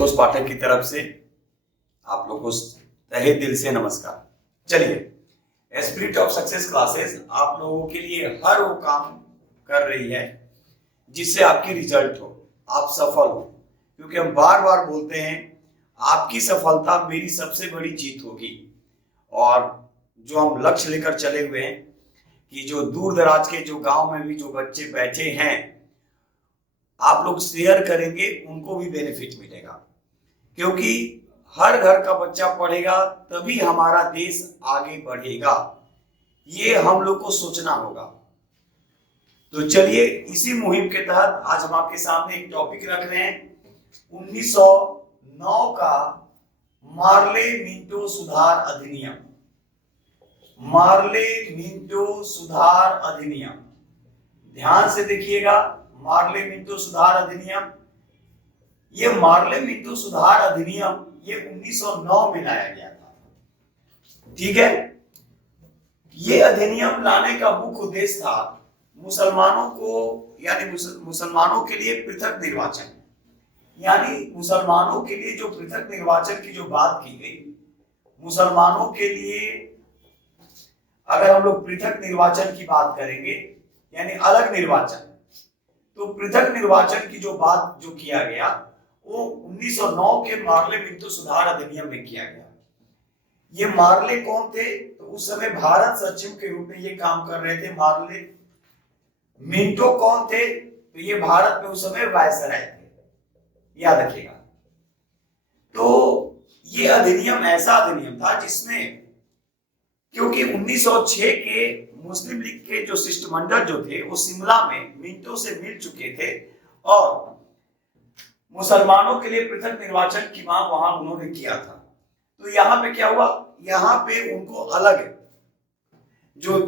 आशुतोष पाठक की तरफ से आप लोग को तहे दिल से नमस्कार। चलिए, स्पिरिट ऑफ सक्सेस क्लासेस आप लोगों के लिए हर वो काम कर रही है जिससे आपकी रिजल्ट हो, आप सफल हो। क्योंकि हम बार बार बोलते हैं आपकी सफलता मेरी सबसे बड़ी जीत होगी। और जो हम लक्ष्य लेकर चले हुए हैं कि जो दूर दराज के जो गांव में भी जो बच्चे बैठे हैं आप लोग शेयर करेंगे, उनको भी बेनिफिट मिलेगा। क्योंकि हर घर का बच्चा पढ़ेगा तभी हमारा देश आगे बढ़ेगा, ये हम लोग को सोचना होगा। तो चलिए, इसी मुहिम के तहत आज हम आपके सामने एक टॉपिक रख रहे हैं 1909 का मार्ले मिंटो सुधार अधिनियम। मार्ले मिंटो सुधार अधिनियम, ध्यान से देखिएगा। मार्ले मिंटो सुधार अधिनियम, ये मार्ले मिंटो सुधार अधिनियम ये 1909 में लाया गया था। ठीक है, ये अधिनियम लाने का मुख्य उद्देश्य था मुसलमानों को, यानी मुसलमानों के लिए पृथक निर्वाचन, यानी मुसलमानों के लिए जो पृथक निर्वाचन की जो बात की गई, मुसलमानों के लिए अगर हम लोग पृथक निर्वाचन की बात करेंगे यानी अलग निर्वाचन, तो पृथक निर्वाचन की जो बात जो किया गया वो 1909 के मार्ले मिंटो सुधार अधिनियम में किया गया। ये मार्ले कौन थे? तो उस समय भारत सचिव के रूप में ये काम कर रहे थे मार्ले। मिंटो कौन थे? तो ये भारत में उस समय वायसराय थे, याद रखिएगा। तो ये अधिनियम ऐसा अधिनियम था जिसमें, क्योंकि 1906 के मुस्लिम लीग के जो शिष्टमंडल जो थे वो शिमला में मिंटो से मिल चुके थे और मुसलमानों के लिए पृथक निर्वाचन की मांग वहां उन्होंने किया था। तो यहाँ पे क्या हुआ, यहाँ पे उनको अलग जो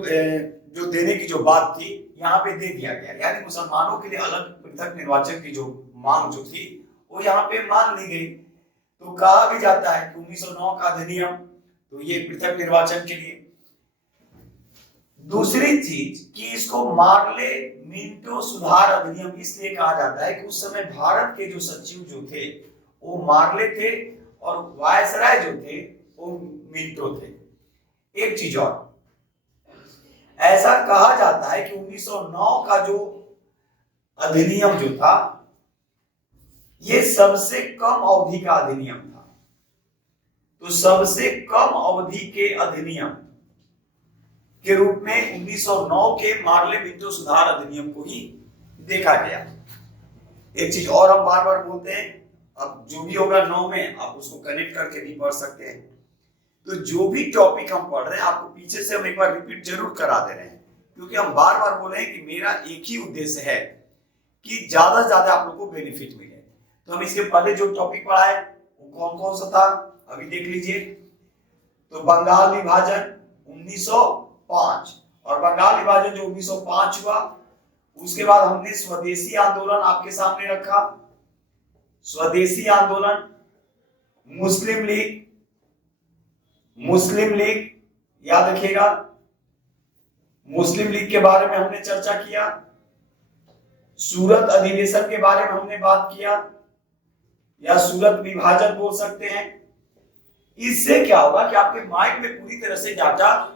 देने की जो बात थी यहाँ पे दे दिया गया, यानी मुसलमानों के लिए अलग पृथक निर्वाचन की जो मांग जो थी वो यहाँ पे मान ली गई। तो कहा भी जाता है कि 1909 का अधिनियम तो ये पृथक निर्वाचन के लिए। दूसरी चीज कि इसको मार्ले मिंटो सुधार अधिनियम इसलिए कहा जाता है कि उस समय भारत के जो सचिव जो थे वो मार्ले थे और वायसराय जो थे वो मिंटो थे। एक चीज और, ऐसा कहा जाता है कि 1909 का जो अधिनियम जो था ये सबसे कम अवधि का अधिनियम था। तो सबसे कम अवधि के अधिनियम के रूप में 1909 के मार्ले मिंटो सुधार अधिनियम को ही देखा गया। एक चीज और हम बार बार बोलते हैं, अब जो भी होगा 9 में आप उसको कनेक्ट करके भी पढ़ सकते हैं। तो जो भी टॉपिक हम पढ़ रहे हैं आपको पीछे से हम एक बार रिपीट जरूर करा दे रहे हैं, क्योंकि हम बार बार बोल रहे हैं कि मेरा एक ही उद्देश्य है कि ज्यादा से ज्यादा आप लोग को बेनिफिट मिले। तो हम इसके पहले जो टॉपिक पढ़ा है वो कौन कौन सा था अभी देख लीजिए। तो बंगाल विभाजन 1905, और बंगाल विभाजन जो 1905 हुआ, उसके बाद हमने स्वदेशी आंदोलन आपके सामने रखा। स्वदेशी आंदोलन, मुस्लिम लीग याद रखिएगा, मुस्लिम लीग के बारे में हमने चर्चा किया। सूरत अधिवेशन के बारे में हमने बात किया, या सूरत विभाजन बोल सकते हैं। इससे क्या होगा कि आपके माइंड में पूरी तरह से डाटा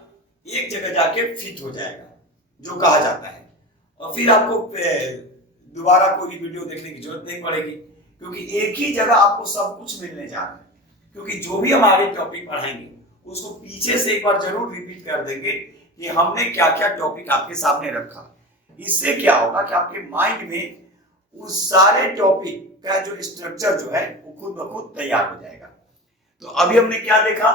एक जगह जाके फिट हो जाएगा जो कहा जाता है, और फिर आपको दोबारा कोई वीडियो देखने की जरूरत नहीं पड़ेगी, क्योंकि एक ही जगह आपको सब कुछ मिलने जा रहा है। क्योंकि जो भी हम आगे टॉपिक पढ़ाएंगे उसको पीछे से एक बार जरूर रिपीट कर देंगे कि हमने क्या क्या टॉपिक आपके सामने रखा। इससे क्या होगा कि आपके माइंड में उस सारे टॉपिक का जो स्ट्रक्चर जो है वो खुद ब खुद तैयार हो जाएगा। तो अभी हमने क्या देखा,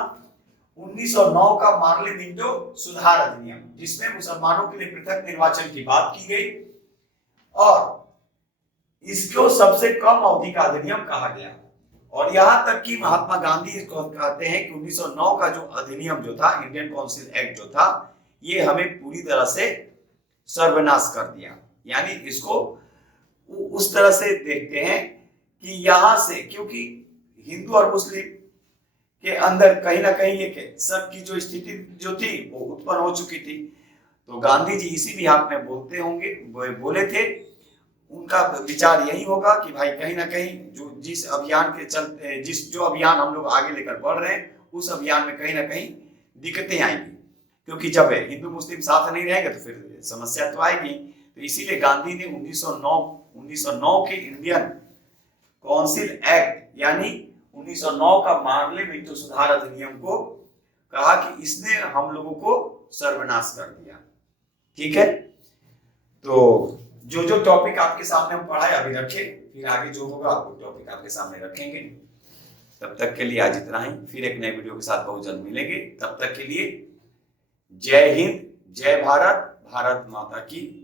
1909 का मार्ले मिंटो सुधार अधिनियम, जिसमें मुसलमानों के लिए पृथक निर्वाचन की बात की गई और इसको सबसे कम अवधि का अधिनियम कहा गया। और यहां तक कि महात्मा गांधी इसको कहते हैं कि 1909 का जो अधिनियम जो था, इंडियन काउंसिल एक्ट जो था, ये हमें पूरी तरह से सर्वनाश कर दिया। यानी इसको उस तरह से देखते हैं कि यहां से, क्योंकि हिंदू और मुस्लिम के अंदर कहीं ना कहीं एक शक की जो स्थिति जो थी वो उत्पन्न हो चुकी थी। तो गांधी जी इसी भी हाथ में बोलते होंगे, बोले थे। उनका विचार यही होगा कि भाई कहीं ना कहीं जो जिस अभियान के चलते जो अभियान हम लोग आगे लेकर बढ़ रहे हैं उस अभियान में कहीं ना कहीं दिक्कतें आएंगी, क्योंकि जब हिंदू मुस्लिम साथ नहीं रहेंगे तो फिर समस्या तो आएगी। तो इसीलिए गांधी ने 1909 के इंडियन काउंसिल एक्ट यानी 1909 का पार्लियामेंट सुधार अधिनियम को कहा कि इसने हम लोगों को सर्वनाश कर दिया। ठीक है, तो जो टॉपिक आपके सामने हम पढ़ाए अभी रखे, फिर आगे जो होगा वो टॉपिक आपके सामने रखेंगे। तब तक के लिए आज इतना ही, फिर एक नए वीडियो के साथ बहुत जल्द मिलेंगे। तब तक के लिए जय हिंद, जय भारत, भारत माता की